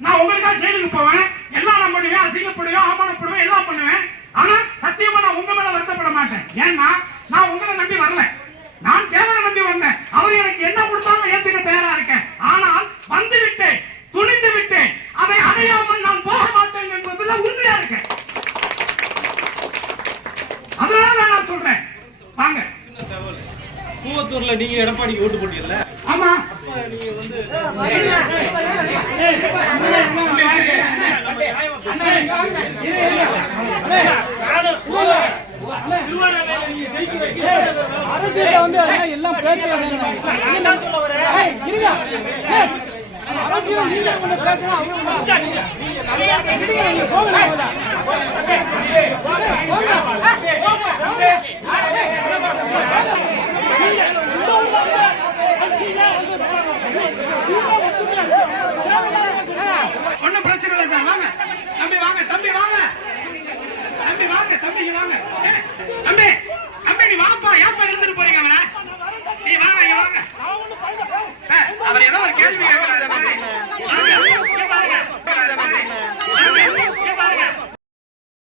நான் உங்களுக்காக ஜெயிலுக்கு போவேன், எல்லாம் நான் பண்ணுவேன், அசிங்கப்படுவேன், அவமானப்படுவேன், எல்லாம் பண்ணுவேன். ஆனா சத்தியமா நான் உங்க மேல வருத்தப்பட மாட்டேன். ஏன்னா நான் உங்களை நம்பி வரல, நான் தேவரை நம்பி வந்தேன். அவர் எனக்கு என்ன கொடுத்தாலும் ஏத்துக்க தயாரா இருக்கேன். ஆனால் வந்து விட்டேன், துணிந்து விட்டேன், அதை அடையாமல் நான் போக மாட்டேன் என்பதில் உறுதியா இருக்கேன். அதனால நான் சொல்றேன், வாங்க. கூவத்தூர்ல நீங்க எடப்பாடிக்கு ஓட்டு போட்டீங்கல்ல? ஆமா. நீங்க வந்து அரசியல வந்து எல்லாம் பேசுறாங்க. அரசியல் நீங்க பேசுறா அவங்க